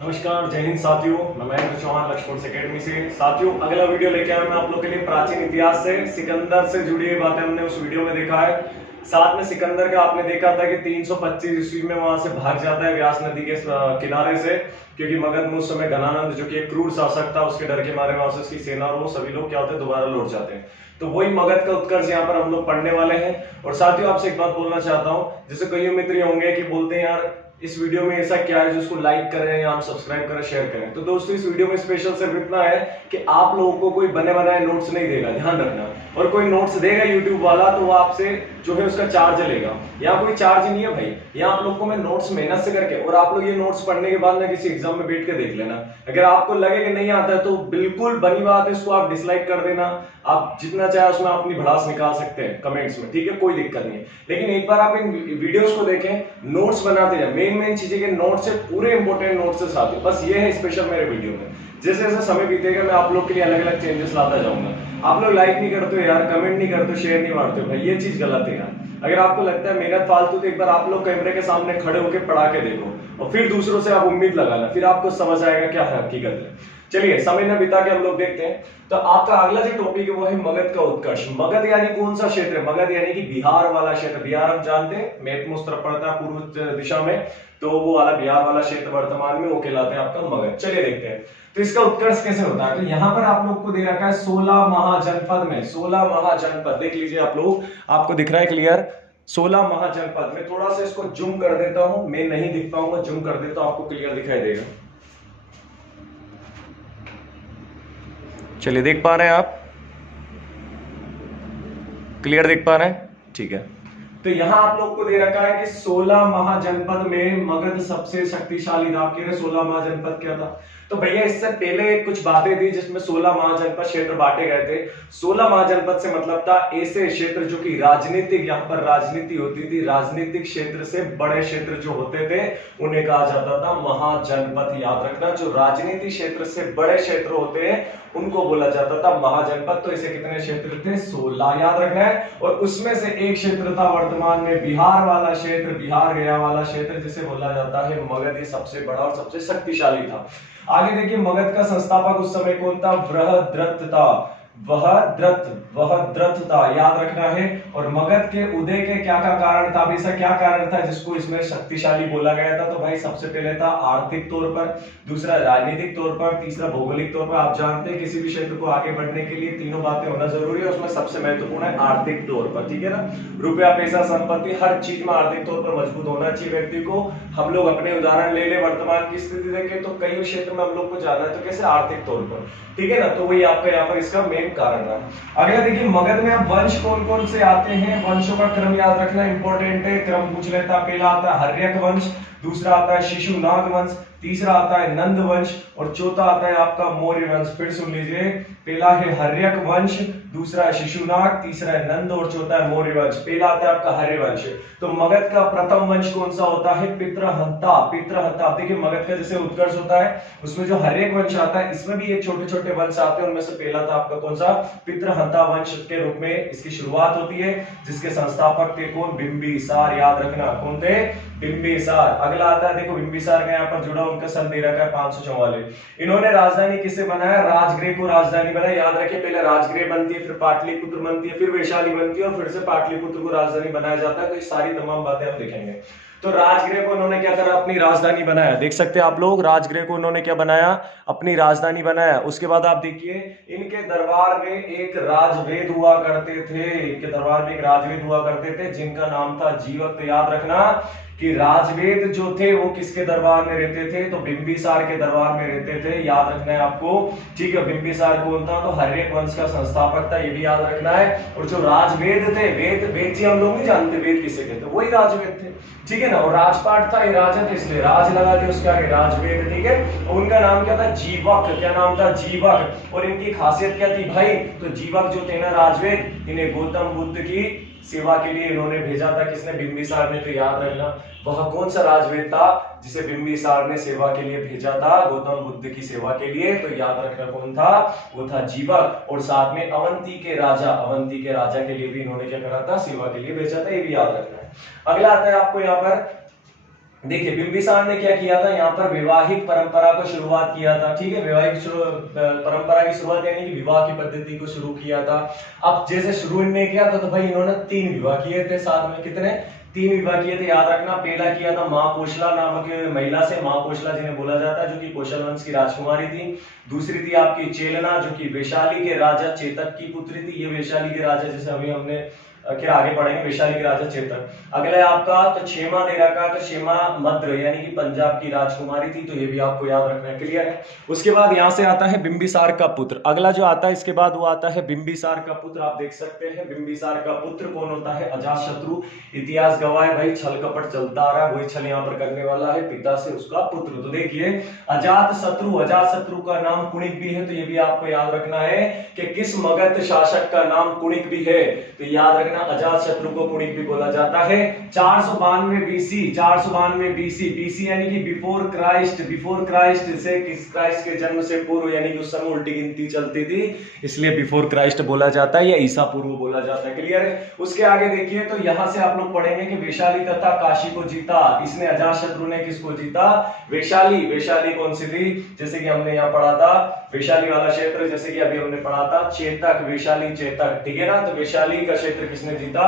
नमस्कार, जय हिंद साथियों। मैं महेंद्र चौहान लक्ष्मण अकेडमी से। साथियों, अगला वीडियो लेके आया मैं आप लोग के लिए प्राचीन इतिहास से सिकंदर से जुड़ी हुई बातें हमने उस वीडियो में देखा है। साथ में सिकंदर का आपने देखा था कि 325 ईस्वी में वहां से भाग जाता है व्यास नदी के किनारे से, क्योंकि मगध में उस समय घनानंद जो कि एक क्रूर शासक था, उसके डर के मारे वहां से उसकी सेना और वो सभी लोग क्या होते हैं, दोबारा लौट जाते हैं। तो वही मगध का उत्कर्ष यहाँ पर हम लोग पढ़ने वाले हैं। और साथियों, आपसे एक बात बोलना चाहता हूँ, जैसे कई मित्र होंगे कि बोलते हैं यार इस वीडियो में ऐसा क्या है जो उसको लाइक करें या आप सब्सक्राइब करें, शेयर करें। तो दोस्तों, इस वीडियो में स्पेशल सिर्फ इतना है कि आप लोगों को कोई बने बनाए नोट्स नहीं देगा, ध्यान रखना। और कोई नोट्स देगा यूट्यूब वाला तो वो आपसे जो है उसका चार्ज लेगा। यहाँ कोई चार्ज नहीं है भाई, यहाँ आप लोग को मैं नोट्स मेहनत से करके, और आप लोग ये नोट्स पढ़ने के बाद ना किसी एग्जाम में बैठ के देख लेना। अगर आपको लगे कि नहीं आता है तो बिल्कुल बनी बात है, इसको आप डिसलाइक कर देना। आप जितना चाहे उसमें अपनी भड़ास निकाल सकते हैं कमेंट्स में, ठीक है, कोई दिक्कत नहीं है। लेकिन एक बार आप इन वीडियोस को देखें, नोट्स बनाते जाए। मेन चीजें के नोट्स है, पूरे इंपॉर्टेंट नोट्स है साथियों। बस ये है स्पेशल मेरे वीडियो में। जैसे जैसे समय बीतेगा मैं आप लोग के लिए अलग अलग चेंजेस लाता जाऊंगा। आप लोग लाइक नहीं करते हो यार, कमेंट नहीं करते हो, शेयर नहीं मारते हो भाई, ये चीज गलत है यार। अगर आपको लगता है मेहनत फालतू, तो एक बार आप लोग कैमरे के सामने खड़े होकर पढ़ा के देखो और फिर दूसरों से आप उम्मीद लगाना, फिर आपको समझ आएगा क्या हकीकत है। चलिए, समय न बिता के हम लोग देखते हैं। तो आपका अगला जो टॉपिक है वो है मगध का उत्कर्ष। मगध यानी कौन सा क्षेत्र है? मगध यानी कि बिहार वाला क्षेत्र। बिहार हम जानते हैं मैप में उस तरफ पड़ता है पूर्व दिशा में, तो वो वाला बिहार वाला क्षेत्र वर्तमान में वो कहलाते हैं आपका मगध। चलिए देखते हैं तो इसका उत्कर्ष कैसे होता है। तो यहाँ पर आप लोग को दे रखा है 16 महाजनपद में, 16 महाजनपद देख लीजिए आप लोग, आपको दिख रहा है क्लियर? 16 महाजनपद में। थोड़ा सा इसको जूम कर देता हूं, मैं नहीं दिख पाऊंगा, जूम कर देता हूं, आपको क्लियर दिखाई देगा। चलिए, देख पा रहे हैं आप? क्लियर देख पा रहे हैं? ठीक है। तो यहां आप लोग को दे रखा है कि 16 महाजनपद में मगध सबसे शक्तिशाली था। आप कह रहे 16 महाजनपद क्या था? तो भैया इससे पहले कुछ बातें थी जिसमें 16 महाजनपद क्षेत्र बांटे गए थे। 16 महाजनपद से मतलब था ऐसे क्षेत्र जो कि राजनीतिक, यहाँ पर राजनीति होती थी, राजनीतिक क्षेत्र से बड़े क्षेत्र जो होते थे उन्हें कहा जाता था महाजनपद। याद रखना, जो राजनीति क्षेत्र से बड़े क्षेत्र होते हैं उनको बोला जाता था महाजनपद। तो ऐसे कितने क्षेत्र थे? 16, याद रखना है। और उसमें से एक क्षेत्र था वर्तमान में बिहार वाला क्षेत्र, बिहार गया वाला क्षेत्र, जिसे बोला जाता है मगध। ये सबसे बड़ा और सबसे शक्तिशाली था। आगे देखिए, मगध का संस्थापक उस समय कौन था? बृहद्रथ था। वह था, याद रखना है। और मगध के उदय के क्या का कारण था? ऐसा क्या कारण था जिसको इसमें शक्तिशाली बोला गया था? तो भाई सबसे पहले था आर्थिक तौर पर, दूसरा राजनीतिक तौर पर, तीसरा भौगोलिक तौर पर। आप जानते हैं किसी भी क्षेत्र को आगे बढ़ने के लिए तीनों बातें होना जरूरी है, उसमें सबसे महत्वपूर्ण है आर्थिक तौर पर, ठीक है ना। रुपया, पैसा, संपत्ति, हर चीज में आर्थिक तौर पर मजबूत होना चाहिए व्यक्ति को। हम लोग अपने उदाहरण ले ले, वर्तमान की स्थिति देखें तो कई क्षेत्र में हम लोग को जाना है, तो कैसे? आर्थिक तौर पर, ठीक है ना। तो वही आपका यहाँ पर इसका मेन कारण रहा। अगला देखिए, मगध में अब वंश कौन कौन से आते हैं? वंशों का क्रम याद रखना इंपॉर्टेंट है, क्रम पूछ लेता। पहला आता है हर्यक वंश, दूसरा आता है शिशुनाग वंश, तीसरा आता है नंद वंश और चौथा आता है आपका मौर्य वंश। फिर सुन लीजिए, पहला है हर्यक वंश, दूसरा है शिशुनाग, तीसरा है नंद और चौथा है मौर्य वंश। पहला आता है आपका हर्य वंश। तो मगध का प्रथम वंश कौन सा होता है? पितृहंता। पितृहंता, देखिए मगध का जैसे उत्कर्ष होता है उसमें जो हर्यक वंश आता है, इसमें भी एक छोटे छोटे वंश आते हैं। उनमें से पहला था आपका कौन सा? पितृहंता वंश के रूप में इसकी शुरुआत होती है, जिसके संस्थापक थे कौन? बिंबिसार। याद रखना, कौन थे? बिंबिसार। अगला आता है, देखो बिंबिसार का यहाँ पर जुड़ा उनका सन दे रखा है 544। इन्होंने राजधानी किससे बनाया? राजगृह को राजधानी बनाया। याद रखिए, पहले राजगृह बनती है, फिर पाटलिपुत्र बनती है, फिर वैशाली बनती है और फिर से पाटलिपुत्र को राजधानी बनाया जाता है। तो ये सारी तमाम बातें हम देखेंगे। तो राजगृह को उन्होंने क्या करा? अपनी राजधानी बनाया। देख सकते हैं आप लोग, राजगृह को उन्होंने क्या बनाया? अपनी राजधानी बनाया। उसके बाद आप देखिए, इनके दरबार में एक राजवेद हुआ करते थे, इनके दरबार में एक राजवेद हुआ करते थे जिनका नाम था जीवक। याद रखना कि राजवेद जो थे वो किसके दरबार में रहते थे? तो बिंबिसार के दरबार में रहते थे। याद रखना है आपको, ठीक है। बिंबिसार कौन था? तो हर्यक वंश का संस्थापक था, ये भी याद रखना है। और जो राजवेद थे, वेद जी हम लोग नहीं जानते वेद किसे कहते, वही राजवेद थे, ठीक है ना। और राजपाट था, ये राजा थे इसलिए राज लगा दिया उसके आगे राजवेद, ठीक है। और उनका नाम क्या था? जीवक। क्या नाम था? जीवक। और इनकी खासियत क्या थी भाई? तो जीवक जो थे ना राजवेद, इन्हें गौतम बुद्ध की सेवा के लिए इन्होंने भेजा था। किसने? बिंबिसार ने। तो याद रखना, वह कौन सा राजवेद था जिसे बिंबिसार ने सेवा के लिए भेजा था? गौतम बुद्ध की सेवा के लिए। तो याद रखना कौन था? वो था जीवक। और साथ में अवंती के राजा के लिए भी इन्होंने क्या करा था? सेवा के लिए भेजा था, ये भी याद रखना है। अगला आता है आपको यहाँ पर देखिए बिंबिसार ने क्या किया था, यहाँ पर वैवाहिक परंपरा को शुरुआत किया था। ठीक है, वैवाहिक परंपरा की शुरुआत यानी कि विवाह की पद्धति को शुरू किया था। अब जैसे शुरू इन्होंने किया था तो भाई इन्होंने 3 विवाह किए थे साथ में। कितने? 3 विवाह किए थे, याद रखना। पहला किया था मां कोशला नामक महिला से, मां कोशला जिन्हें बोला जाता है, जो कि कौशल वंश की राजकुमारी थी। दूसरी थी आपकी चेलना, जो कि वैशाली के राजा चेतक की पुत्री थी। ये वैशाली के राजा, जैसे अभी हमने फिर आगे पढ़ेंगे, वैशाली के राजा चेतक। अगला है आपका तो क्षेमा दे रखा है, तो क्षेमा मद्र यानी कि पंजाब की राजकुमारी थी, तो ये भी आपको याद रखना है। क्लियर है? उसके बाद यहाँ से आता है बिंबिसार का पुत्र। अगला जो आता है इसके बाद वो आता है बिंबिसार का पुत्र। आप देख सकते हैं बिंबिसार का पुत्र कौन होता है? अजातशत्रु। इतिहास गवाह है भाई, छल कपट चलता आ रहा है, वही छल यहाँ पर करने वाला है, पिता से उसका पुत्र। तो देखिए अजातशत्रु, अजातशत्रु का नाम कुणिक भी है, तो ये भी आपको याद रखना है कि किस मगध शासक का नाम कुणिक भी है, तो याद रखना अजातशत्रु को कुणिक भी बोला जाता है। 492 बीसी, 492 बीसी, बीसी यानी कि बिफोर क्राइस्ट, बिफोर क्राइस्ट से किस क्राइस्ट के जन्म से पूर्व, यानी कि उस समय उल्टी गिनती चलती थी, इसलिए बिफोर क्राइस्ट बोला जाता है या ईसा पूर्व बोला जाता है। क्लियर है? उसके आगे देखिए तो यहां से आप लोग पढ़ेंगे कि वैशाली तथा काशी को जीता। इसने अजातशत्रु ने किसको जीता? वैशाली। वैशाली कौन सी थी? जैसे कि हमने यहाँ पढ़ा था वैशाली वाला क्षेत्र, जैसे कि अभी हमने पढ़ा था चेतक, वैशाली चेतक। ठीक है ना? तो वैशाली का क्षेत्र किसने जीता?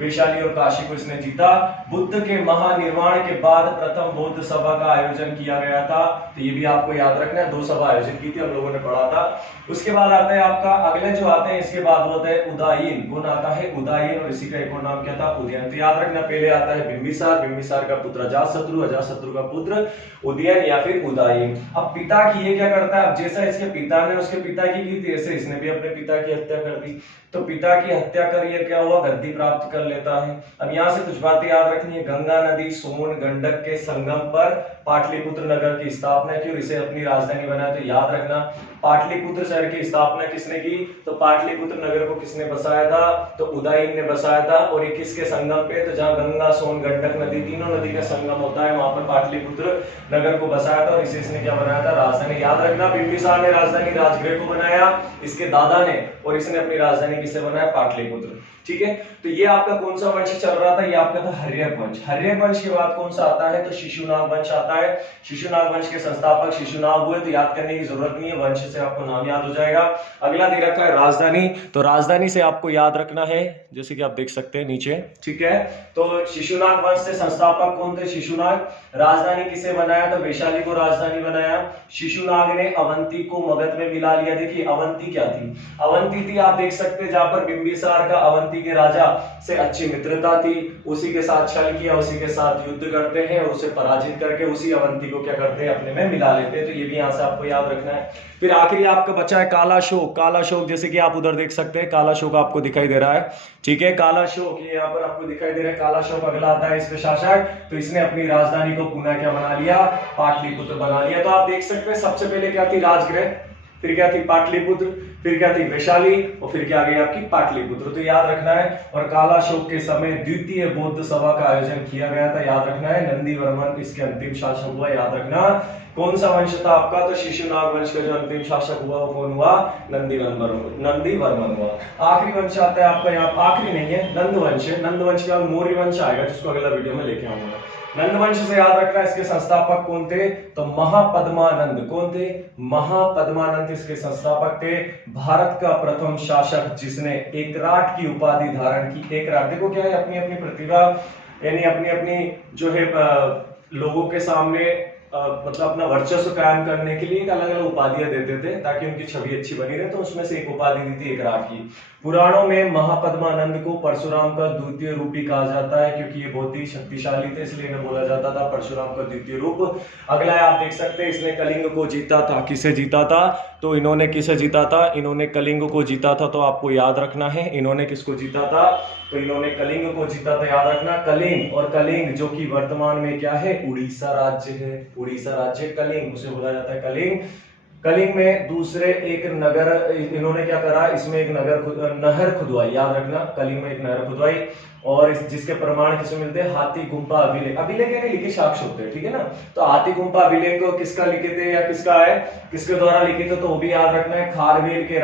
वैशाली और काशी को इसने जीता। बुद्ध के महानिर्वाण के बाद प्रथम बौद्ध सभा का आयोजन किया गया था, तो ये भी आपको याद रखना है। 2 सभा आयोजित की थी, हम लोगों ने पढ़ा था। उसके बाद आता है आपका अगले जो आते हैं इसके बाद होता है उदयन। कौन आता है? उदयन। और इसी का एक और नाम क्या था? उदयन। तो याद रखना पहले आता है बिंबिसार, बिंबिसार का पुत्र अजातशत्रु, अजातशत्रु का पुत्र उदयन या फिर उदयन। अब पिता की ये क्या करता है? अब जैसा इसके पिता ने उसके पिता की थी, ऐसे इसने भी अपने पिता की हत्या कर दी। तो पिता की हत्या कर ये क्या हुआ? गद्दी प्राप्त कर लेता है। अब यहाँ से कुछ बातें याद रखनी है। गंगा नदी सोन गंडक के संगम पर पाटलिपुत्र नगर की स्थापना की और इसे अपनी राजधानी बनाया। तो याद रखना पाटलिपुत्र शहर की स्थापना किसने की? तो पाटलिपुत्र नगर को किसने बसाया था? तो उदयन ने बसाया था। और ये किसके संगम पे? तो जहाँ गंगा सोन गंडक नदी, तीनों नदी का संगम होता है, वहां पर पाटलिपुत्र नगर को बसाया था और इसे इसने क्या बनाया था? राजधानी। याद रखना बिंबिसार ने राजधानी राजगृह को बनाया, इसके दादा ने, और इसने अपनी राजधानी किसे बनाया? पाटलिपुत्र। ठीक है, तो ये आपका कौन सा वंश चल रहा था? ये आपका था हर्यक वंश। हर्यक वंश के बाद कौन सा आता है? तो शिशुनाग वंश आता है। शिशुनाग वंश के संस्थापक शिशुनाग हुए, तो याद करने की जरूरत नहीं है, वंश से आपको नाम याद हो जाएगा। अगला दे रखा है राजधानी, तो राजधानी से आपको याद रखना है, जैसे कि आप देख सकते हैं नीचे। ठीक है, तो शिशुनाग वंश से संस्थापक कौन थे? शिशुनाग। राजधानी किसे बनाया? तो वैशाली को राजधानी बनाया। शिशुनाग ने अवंती को मगध में मिला लिया। देखिए अवंती क्या थी? अवंती थी, आप देख सकते हैं, जहां पर बिंबिसार का अवंती के राजा से अच्छी मित्रता थी, उसी के साथ छल किया, उसी के साथ युद्ध करते हैं और उसे पराजित करके उसी अवंती को क्या करते हैं? अपने में मिला लेते हैं। तो ये भी यहाँ से आपको याद रखना है। फिर आखिरी आपका बचा है काला शोक। काला शोक जैसे कि आप उधर देख सकते हैं, काला शोक आपको दिखाई दे रहा है। ठीक है, काला शोक ये यहाँ पर आपको दिखाई दे रहा है। काला शोक अगला आता है इसके शासक, तो इसने अपनी राजधानी को पुनः क्या बना लिया? पाटलिपुत्र बना लिया। तो आप देख सकते हैं सबसे पहले क्या थी? राजगृह, फिर क्या थी? पाटलिपुत्र, फिर क्या थी? वैशाली, और फिर क्या आ गई आपकी? पाटलिपुत्र। तो याद रखना है। और काला शोक के समय द्वितीय बौद्ध सभा का आयोजन किया गया था, याद रखना है। नंदी वर्मन इसके अंतिम शासक हुआ, याद रखना। कौन सा वंश था आपका? तो शिशुनाग वंश का जो अंतिम शासक हुआ वो कौन हुआ? नंदी वर्मन हुआ। आखिरी वंश आता है आपका, यहाँ आखिरी नहीं है, नंद वंश है। नंद वंश के बाद मौर्य वंश आएगा, जिसको अगला वीडियो में लेके आऊंगा। नंद वंश से याद रखना, इसके संस्थापक कौन थे? तो महापद्मानंद। कौन थे? महापद्मानंद इसके संस्थापक थे। भारत का प्रथम शासक जिसने एकराट की उपाधि धारण की। एकराट देखो क्या है, अपनी अपनी प्रतिभा यानी अपनी अपनी जो है लोगों के सामने मतलब अपना वर्चस्व कायम करने के लिए अलग अलग उपाधियां देते थे ताकि उनकी छवि अच्छी बनी रहे, तो उसमें से एक उपाधि दी थी एकराट की। पुराणों में महापद्मानंद को परशुराम का द्वितीय रूप ही कहा जाता है, क्योंकि ये बहुत ही शक्तिशाली थे, इसलिए इन्हें बोला जाता था परशुराम का द्वितीय रूप। अगला है, आप देख सकते हैं, इसने कलिंग को जीता था। किसे जीता था? तो इन्होंने किसे जीता था? इन्होंने कलिंग को जीता था। तो आपको याद रखना है, इन्होंने किसको जीता था? तो इन्होंने कलिंग को जीता था, याद रखना। कलिंग, और कलिंग जो कि वर्तमान में क्या है? उड़ीसा राज्य है। उड़ीसा राज्य कलिंग, उसे बोला जाता है कलिंग। कलिंग में दूसरे एक नगर इन्होंने क्या करा? इसमें एक नहर खुदवाई, याद रखना। कलिंग में एक नहर खुदवाई। और जिसके प्रमाण किसे मिलते हैं, हाथी गुम्फा अभिलेख। अभिलेख यानी लिखित साक्ष्य होते हैं, ठीक है ना। तो हाथी गुम्फा अभिलेख को किसका लिखे थे या किसका है, किसके द्वारा लिखे थे, तो वो भी याद रखना है, खारवेल के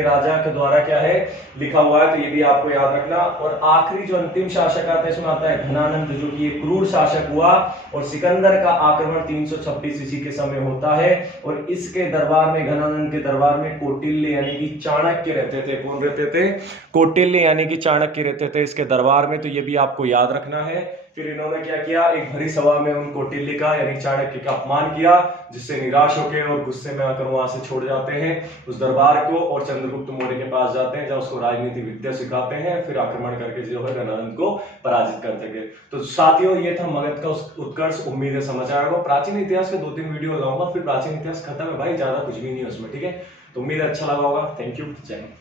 राजा के द्वारा क्या है, लिखा हुआ है, तो ये भी आपको याद रखना। और आखिरी जो अंतिम शासक आता है इसमें आता है घनानंद, जो कि एक क्रूर शासक हुआ, और सिकंदर का आक्रमण 326 ईस्वी के समय होता है, और इसके दरबार में, घनानंद के दरबार में कौटिल्य यानी कि चाणक्य रहते थे। कौन रहते थे, कौटिल्य यानी कि चाणक्य रहते थे इसके दरबार में, तो ये भी आपको याद रखना है। फिर इन्होंने क्या किया, एक भरी सभा में उन कौटिल्य का यानी चाणक्य का अपमान किया, जिससे निराश होकर और गुस्से में आकर वहां से छोड़ जाते हैं उस दरबार को, और चंद्रगुप्त मौर्य के पास जाते हैं, जब उसको राजनीति विद्या सिखाते हैं, फिर आक्रमण करके जो है घनानंद को पराजित करते गए। तो साथियों, ये था मगध का उत्कर्ष। उम्मीद है समझ आया होगा। प्राचीन इतिहास के 2-3 वीडियो लाऊंगा, फिर प्राचीन इतिहास खत्म है भाई, ज्यादा कुछ भी नहीं है उसमें, ठीक है। तो उम्मीद अच्छा लगा होगा। थैंक यू, जय हिंद।